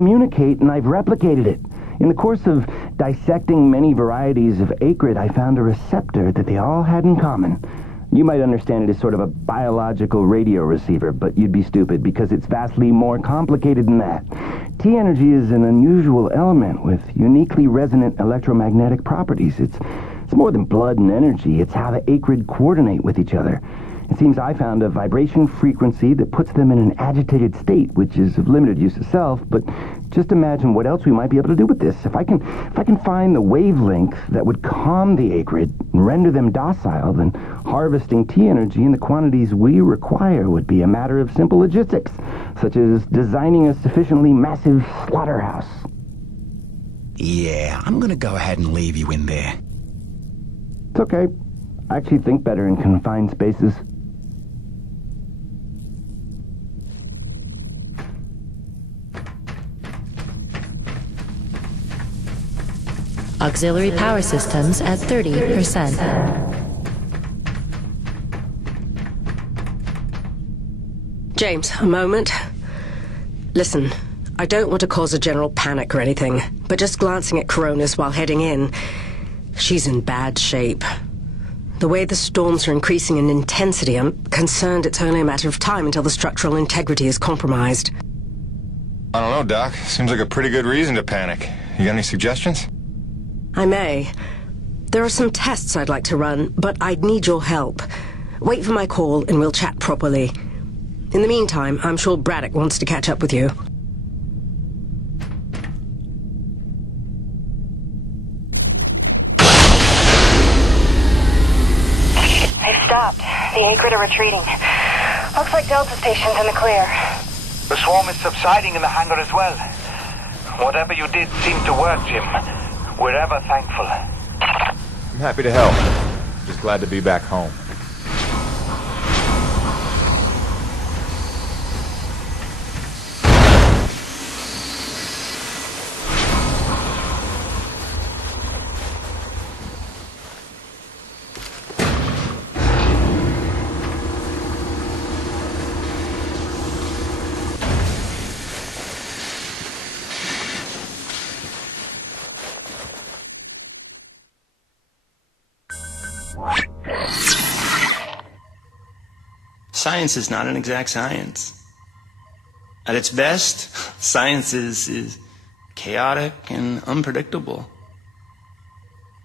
communicate, and I've replicated it. In the course of dissecting many varieties of acrid, I found a receptor that they all had in common. You might understand it as sort of a biological radio receiver, but you'd be stupid because it's vastly more complicated than that. T energy is an unusual element with uniquely resonant electromagnetic properties. It's more than blood and energy. It's how the acrid coordinate with each other. It seems I found a vibration frequency that puts them in an agitated state, which is of limited use to self, but just imagine what else we might be able to do with this. If I can find the wavelength that would calm the acrid and render them docile, then harvesting T energy in the quantities we require would be a matter of simple logistics, such as designing a sufficiently massive slaughterhouse. Yeah, I'm gonna go ahead and leave you in there. It's okay. I actually think better in confined spaces. Auxiliary power systems at 30%. James, a moment. Listen, I don't want to cause a general panic or anything, but just glancing at Coronis while heading in, she's in bad shape. The way the storms are increasing in intensity, I'm concerned it's only a matter of time until the structural integrity is compromised. I don't know, Doc. Seems like a pretty good reason to panic. You got any suggestions? I may. There are some tests I'd like to run, but I'd need your help. Wait for my call and we'll chat properly. In the meantime, I'm sure Braddock wants to catch up with you. They've stopped. The Acrid are retreating. Looks like Delta Station's in the clear. The swarm is subsiding in the hangar as well. Whatever you did seemed to work, Jim. We're ever thankful. I'm happy to help. Just glad to be back home. Science is not an exact science. At its best, science is chaotic and unpredictable.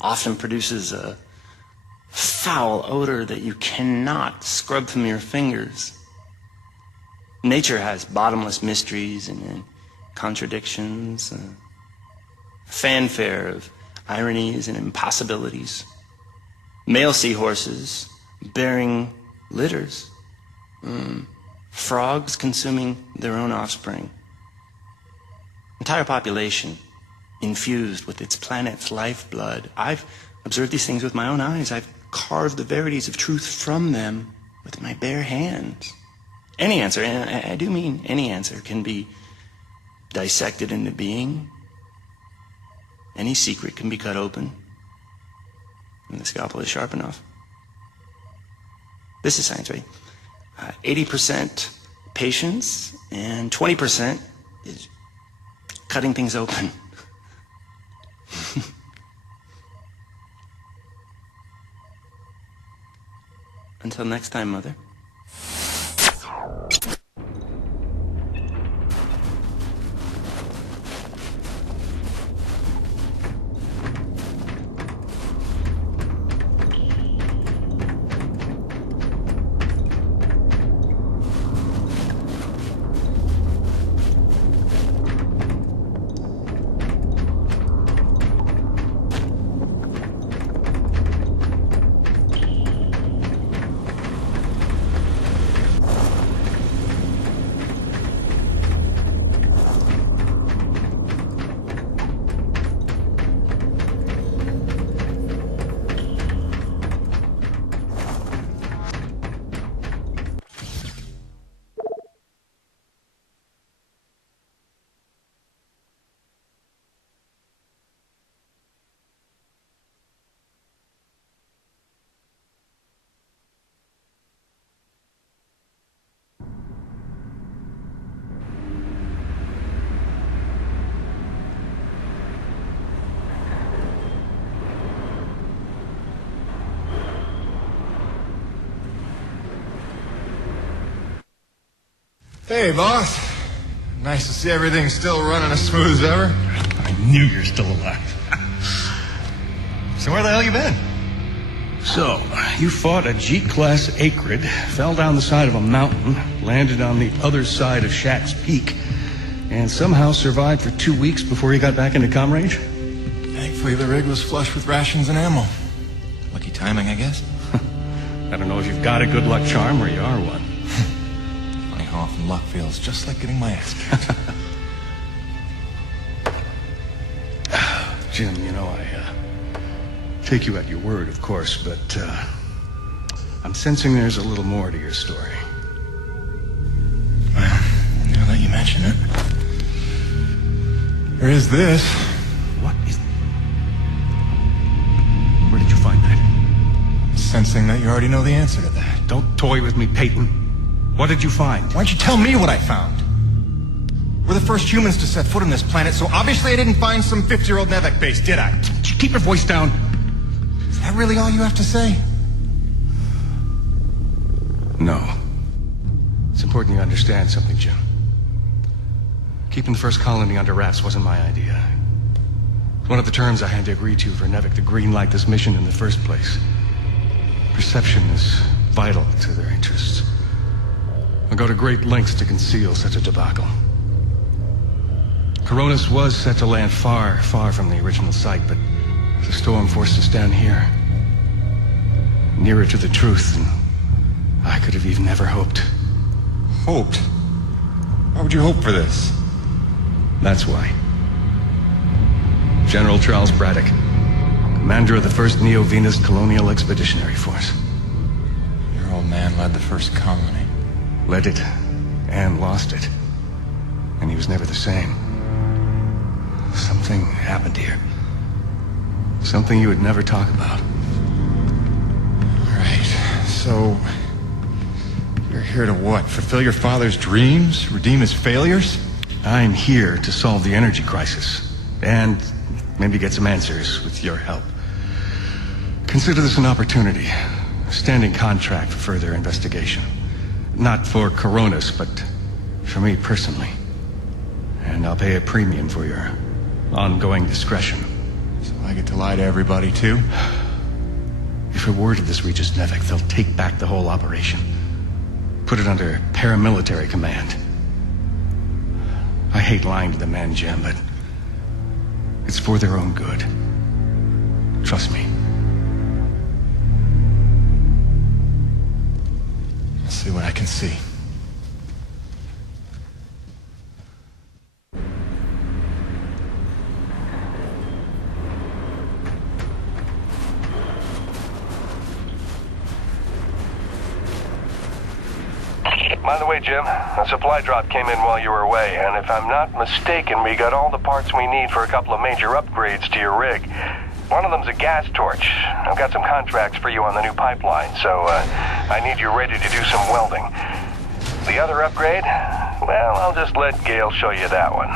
Often produces a foul odor that you cannot scrub from your fingers. Nature has bottomless mysteries and contradictions, a fanfare of ironies and impossibilities. Male seahorses bearing litters. Frogs consuming their own offspring. Entire population infused with its planet's lifeblood. I've observed these things with my own eyes. I've carved the verities of truth from them with my bare hands. Any answer, and I do mean any answer, can be dissected into being. Any secret can be cut open, and the scalpel is sharp enough. This is science, right? 80% patience and 20% is cutting things open. Until next time, Mother. Hey, boss. Nice to see everything still running as smooth as ever. I knew you're still alive. So where the hell you been? So, you fought a G-class acrid, fell down the side of a mountain, landed on the other side of Shack's Peak, and somehow survived for 2 weeks before you got back into comm range? Thankfully, the rig was flush with rations and ammo. Lucky timing, I guess. I don't know if you've got a good luck charm or you are one. Funny how often luck feels just like getting my ass kicked. Jim, you know, I take you at your word, of course, but I'm sensing there's a little more to your story. Well, now that you mention it, there is this. What is... Where did you find that? Sensing that you already know the answer to that. Don't toy with me, Peyton. What did you find? Why don't you tell me what I found? We're the first humans to set foot on this planet, so obviously I didn't find some 50-year-old Nevek base, did I? Keep your voice down. Is that really all you have to say? No. It's important you understand something, Jim. Keeping the first colony under wraps wasn't my idea. It's one of the terms I had to agree to for Nevek to greenlight this mission in the first place. Perception is vital to their interests. I'll go to great lengths to conceal such a debacle. Coronis was set to land far, far from the original site, but the storm forced us down here. Nearer to the truth than I could have even ever hoped. Hoped? Why would you hope for this? That's why. General Charles Braddock, commander of the 1st Neo-Venus Colonial Expeditionary Force. Your old man led the first colony. Led it, and lost it. And he was never the same. Something happened here. Something you would never talk about. All right, so... you're here to what? Fulfill your father's dreams? Redeem his failures? I'm here to solve the energy crisis. And maybe get some answers with your help. Consider this an opportunity. A standing contract for further investigation. Not for Coronis, but for me personally. And I'll pay a premium for your ongoing discretion. So I get to lie to everybody, too? If a word of this reaches Nevek, they'll take back the whole operation. Put it under paramilitary command. I hate lying to the men, Jim, but it's for their own good. Trust me. I'll see what I can see. By the way, Jim, a supply drop came in while you were away, and if I'm not mistaken, we got all the parts we need for a couple of major upgrades to your rig. One of them's a gas torch. I've got some contracts for you on the new pipeline, so I need you ready to do some welding. The other upgrade? Well, I'll just let Gail show you that one.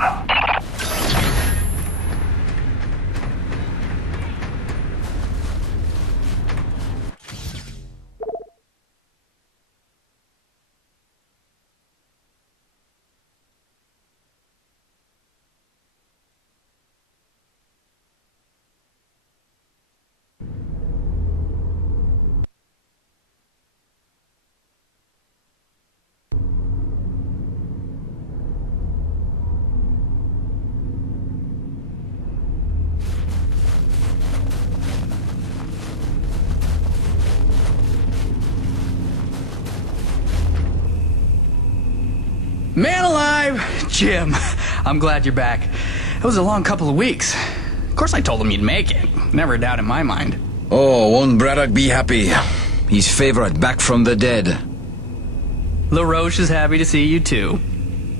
Man alive! Jim, I'm glad you're back. It was a long couple of weeks. Of course I told him you'd make it. Never a doubt in my mind. Oh, won't Braddock be happy? His favorite back from the dead. LaRoche is happy to see you too.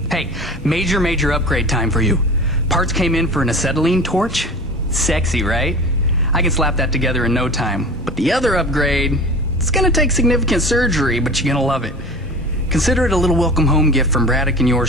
Hey, major upgrade time for you. Parts came in for an acetylene torch. Sexy, right? I can slap that together in no time. But the other upgrade, it's gonna take significant surgery, but you're gonna love it. Consider it a little welcome home gift from Braddock and yours